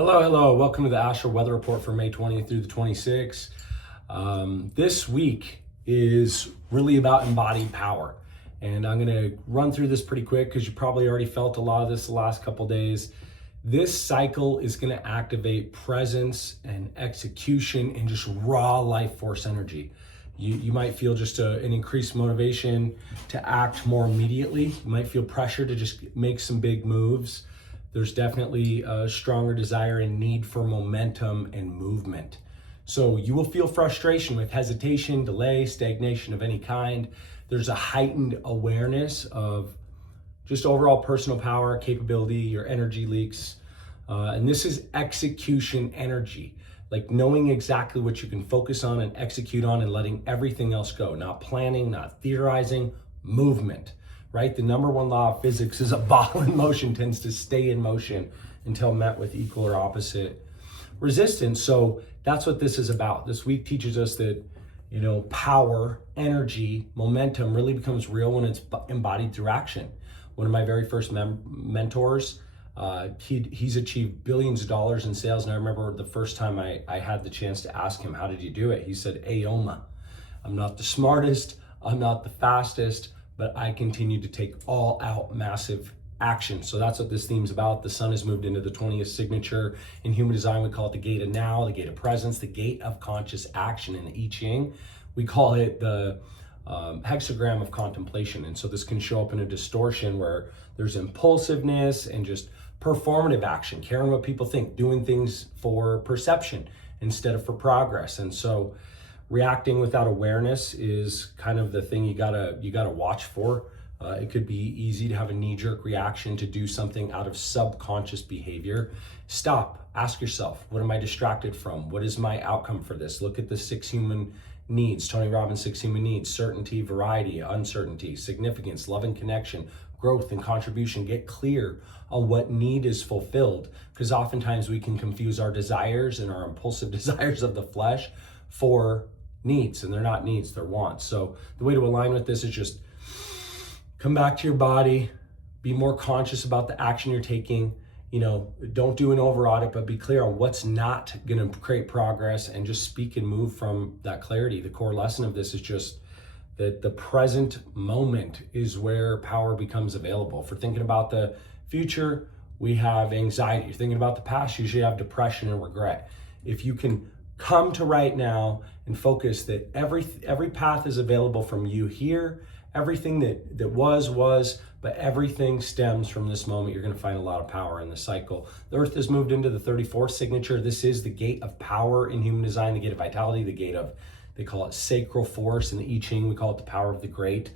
Hello. Welcome to the Astral weather report for May 20th through the 26th. This week is really about embodied power. And I'm going to run through this pretty quick because you probably already felt a lot of this the last couple days. This cycle is going to activate presence and execution and just raw life force energy. You might feel just an increased motivation to act more immediately. You might feel pressure to just make some big moves. There's definitely a stronger desire and need for momentum and movement. So you will feel frustration with hesitation, delay, stagnation of any kind. There's a heightened awareness of just overall personal power, capability, your energy leaks. And this is execution energy, like knowing exactly what you can focus on and execute on and letting everything else go. Not planning, not theorizing, movement. Right? The number one law of physics is a ball in motion tends to stay in motion until met with equal or opposite resistance. So that's what this is about. This week teaches us that, power, energy, momentum really becomes real when it's embodied through action. One of my very first mentors, he's achieved billions of dollars in sales. And I remember the first time I had the chance to ask him, how did you do it? He said, Aoma. I'm not the smartest. I'm not the fastest, but I continue to take all out massive action. So that's what this theme's about. The sun has moved into the 20th signature. In human design, we call it the gate of now, the gate of presence, the gate of conscious action. In the I Ching, we call it the hexagram of contemplation. And so this can show up in a distortion where there's impulsiveness and just performative action, caring what people think, doing things for perception instead of for progress. And so reacting without awareness is kind of the thing you gotta watch for. It could be easy to have a knee-jerk reaction to do something out of subconscious behavior. Stop, ask yourself, what am I distracted from? What is my outcome for this? Look at the 6 human needs, Tony Robbins' 6 human needs: certainty, variety, uncertainty, significance, love and connection, growth and contribution. Get clear on what need is fulfilled, because oftentimes we can confuse our desires and our impulsive desires of the flesh for needs, and they're not needs, they're wants. So the way to align with this is just come back to your body, be more conscious about the action you're taking. Don't do an over audit, but be clear on what's not going to create progress and just speak and move from that clarity. The core lesson of this is just that the present moment is where power becomes available. For thinking about the future, we have anxiety. You're thinking about the past, you usually have depression and regret. If you can come to right now and focus that every path is available from you here. Everything that was, but everything stems from this moment. You're going to find a lot of power in the cycle. The Earth has moved into the 34th signature. This is the gate of power in human design, the gate of vitality, the gate of, they call it sacral force. In the I Ching, we call it the power of the great.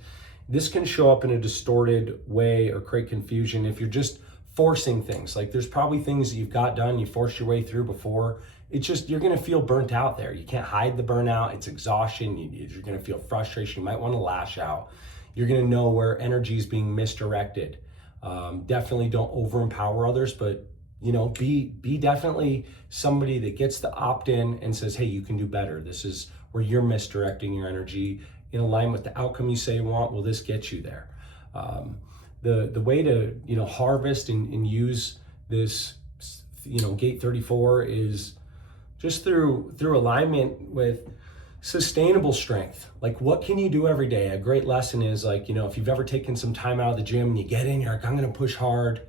This can show up in a distorted way or create confusion if you're just forcing things. Like there's probably things that you've got done, you forced your way through before. It's just, you're going to feel burnt out there. You can't hide the burnout. It's exhaustion. You're going to feel frustration. You might want to lash out. You're going to know where energy is being misdirected. Definitely don't over empower others, but be definitely somebody that gets the opt-in and says, hey, you can do better. This is where you're misdirecting your energy in alignment with the outcome you say you want. Will this get you there? The way to harvest and use this gate 34 is just through alignment with sustainable strength. Like, what can you do every day? A great lesson is like, if you've ever taken some time out of the gym and you get in, you're like, I'm going to push hard.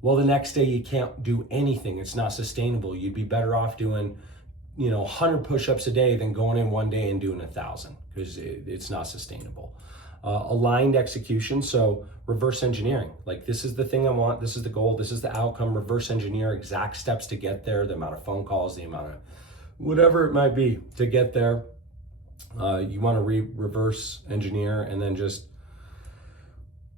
Well, the next day you can't do anything. It's not sustainable. You'd be better off doing, 100 push-ups a day than going in one day and doing 1,000, because it's not sustainable. Aligned execution. So reverse engineering, like this is the thing I want, this is the goal, this is the outcome. Reverse engineer exact steps to get there, the amount of phone calls, the amount of whatever it might be to get there. You want to reverse engineer, and then just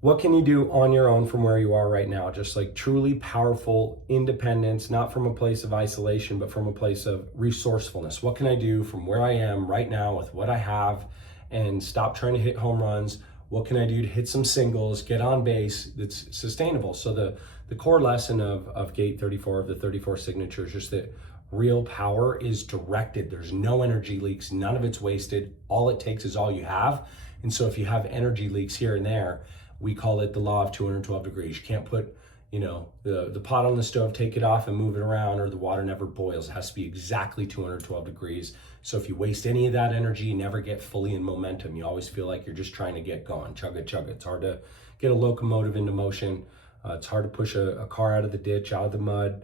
what can you do on your own from where you are right now? Just like truly powerful independence, not from a place of isolation, but from a place of resourcefulness. What can I do from where I am right now with what I have, and stop trying to hit home runs? What can I do to hit some singles, get on base that's sustainable? So the core lesson of gate 34, of the 34 signatures, just that real power is directed. There's no energy leaks, none of it's wasted. All it takes is all you have. And so if you have energy leaks here and there, we call it the law of 212 degrees. You can't put the pot on the stove, take it off and move it around, or the water never boils. It has to be exactly 212 degrees. So if you waste any of that energy, you never get fully in momentum. You always feel like you're just trying to get going, chug it, chug it. It's hard to get a locomotive into motion. It's hard to push a car out of the ditch, out of the mud.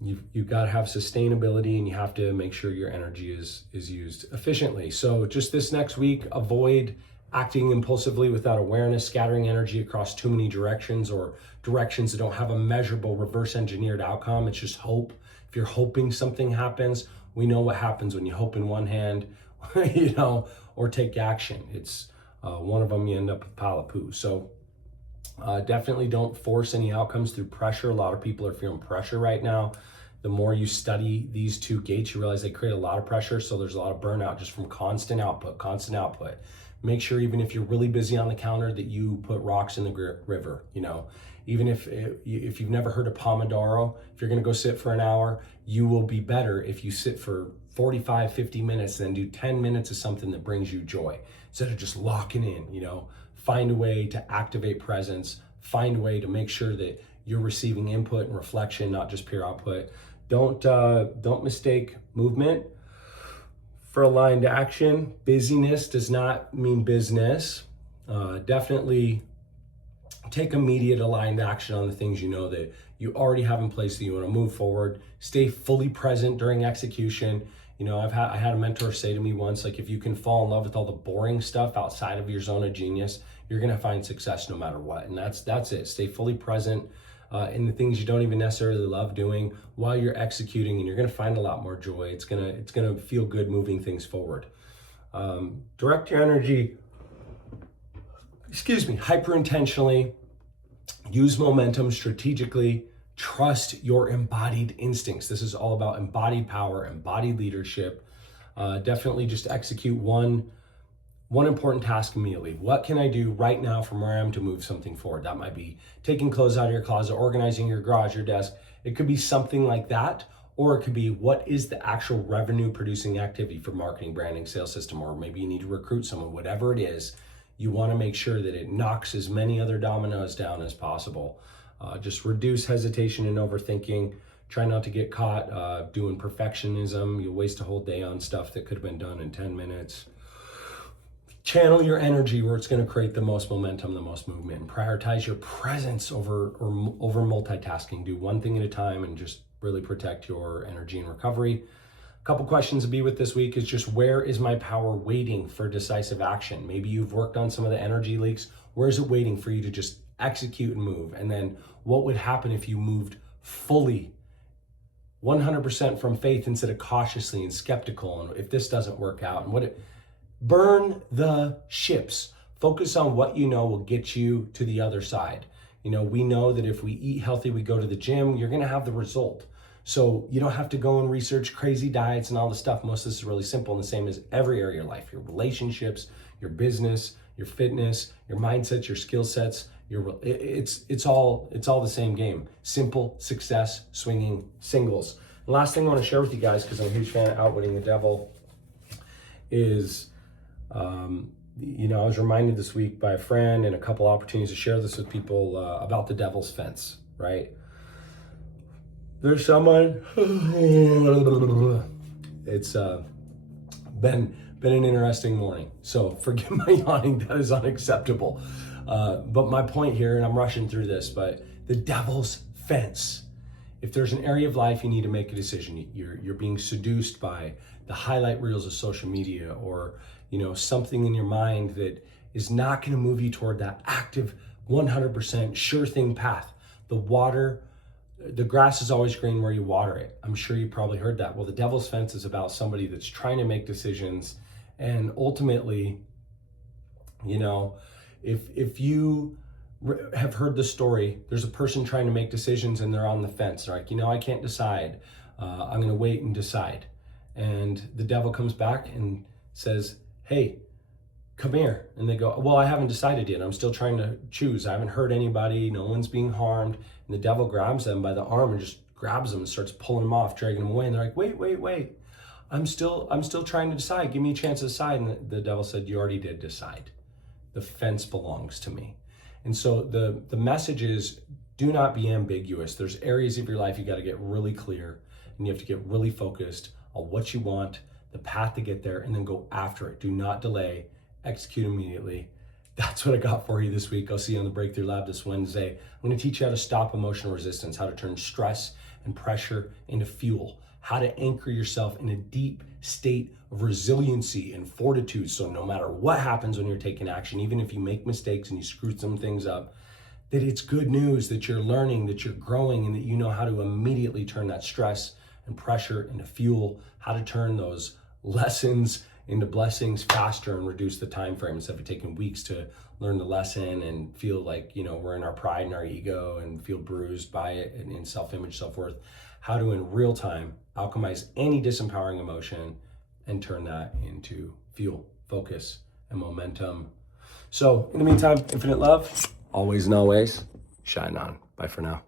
You've got to have sustainability, and you have to make sure your energy is used efficiently. So just this next week, avoid acting impulsively without awareness, scattering energy across too many directions, or directions that don't have a measurable reverse engineered outcome. It's just hope. If you're hoping something happens, we know what happens when you hope in one hand, or take action. It's one of them, you end up with a pile of poo. So definitely don't force any outcomes through pressure. A lot of people are feeling pressure right now. The more you study these two gates, you realize they create a lot of pressure. So there's a lot of burnout just from constant output. Make sure, even if you're really busy on the counter, that you put rocks in the river. Even if you've never heard of Pomodoro, if you're going to go sit for an hour, you will be better if you sit for 45, 50 minutes, then do 10 minutes of something that brings you joy instead of just locking in. Find a way to activate presence, find a way to make sure that you're receiving input and reflection, not just pure output. Don't mistake movement for aligned action. Busyness does not mean business. Definitely take immediate aligned action on the things that you already have in place that you want to move forward. Stay fully present during execution. I had a mentor say to me once, like, if you can fall in love with all the boring stuff outside of your zone of genius, you're going to find success no matter what. And that's it. Stay fully present in the things you don't even necessarily love doing while you're executing, and you're going to find a lot more joy. It's going to feel good moving things forward. Direct your energy, hyper intentionally. Use momentum strategically. Trust your embodied instincts. This is all about embodied power, embodied leadership. Definitely just execute one important task immediately. What can I do right now from where I am to move something forward? That might be taking clothes out of your closet, organizing your garage, your desk. It could be something like that, or it could be, what is the actual revenue producing activity for marketing, branding, sales system, or maybe you need to recruit someone. Whatever it is, you want to make sure that it knocks as many other dominoes down as possible. Just reduce hesitation and overthinking. Try not to get caught doing perfectionism. You'll waste a whole day on stuff that could have been done in 10 minutes. Channel your energy where it's going to create the most momentum, the most movement, and prioritize your presence over multitasking. Do one thing at a time and just really protect your energy and recovery. A couple questions to be with this week is just, where is my power waiting for decisive action? Maybe you've worked on some of the energy leaks. Where is it waiting for you to just execute and move? And then what would happen if you moved fully 100% from faith instead of cautiously and skeptical? And if this doesn't work out, and burn the ships. Focus on what will get you to the other side. We know that if we eat healthy, we go to the gym, you're going to have the result. So you don't have to go and research crazy diets and all this stuff. Most of this is really simple, and the same as every area of your life: your relationships, your business, your fitness, your mindsets, your skill sets. It's all the same game. Simple success, swinging singles. The last thing I want to share with you guys, because I'm a huge fan of Outwitting the Devil, is I was reminded this week by a friend, and a couple opportunities to share this with people, about the devil's fence, right? There's someone, it's been an interesting morning. So forgive my yawning, that is unacceptable. But my point here, and I'm rushing through this, but the devil's fence. If there's an area of life you need to make a decision, you're being seduced by the highlight reels of social media, or something in your mind that is not going to move you toward that active 100% sure thing path. The grass is always green where you water it. I'm sure you probably heard that. Well, the devil's fence is about somebody that's trying to make decisions, and ultimately, if you have heard the story, there's a person trying to make decisions and they're on the fence. They're like, I can't decide. I'm going to wait and decide. And the devil comes back and says, hey, come here. And they go, well, I haven't decided yet. I'm still trying to choose. I haven't hurt anybody. No one's being harmed. And the devil grabs them by the arm and just grabs them and starts pulling them off, dragging them away. And they're like, wait. I'm still trying to decide. Give me a chance to decide. And the devil said, you already did decide. The fence belongs to me. And so the message is, do not be ambiguous. There's areas of your life you got to get really clear, and you have to get really focused on what you want, the path to get there, and then go after it. Do not delay, execute immediately. That's what I got for you this week. I'll see you on the Breakthrough Lab this Wednesday. I'm going to teach you how to stop emotional resistance, how to turn stress and pressure into fuel, how to anchor yourself in a deep state of resiliency and fortitude. So no matter what happens when you're taking action, even if you make mistakes and you screw some things up, that it's good news, that you're learning, that you're growing, and that you know how to immediately turn that stress and pressure into fuel, how to turn those lessons into blessings faster and reduce the time frame instead of taking weeks to learn the lesson and feel like, we're in our pride and our ego and feel bruised by it and in self-image, self-worth. How to, in real time, alchemize any disempowering emotion and turn that into fuel, focus, and momentum. So in the meantime, infinite love, always and always, shine on. Bye for now.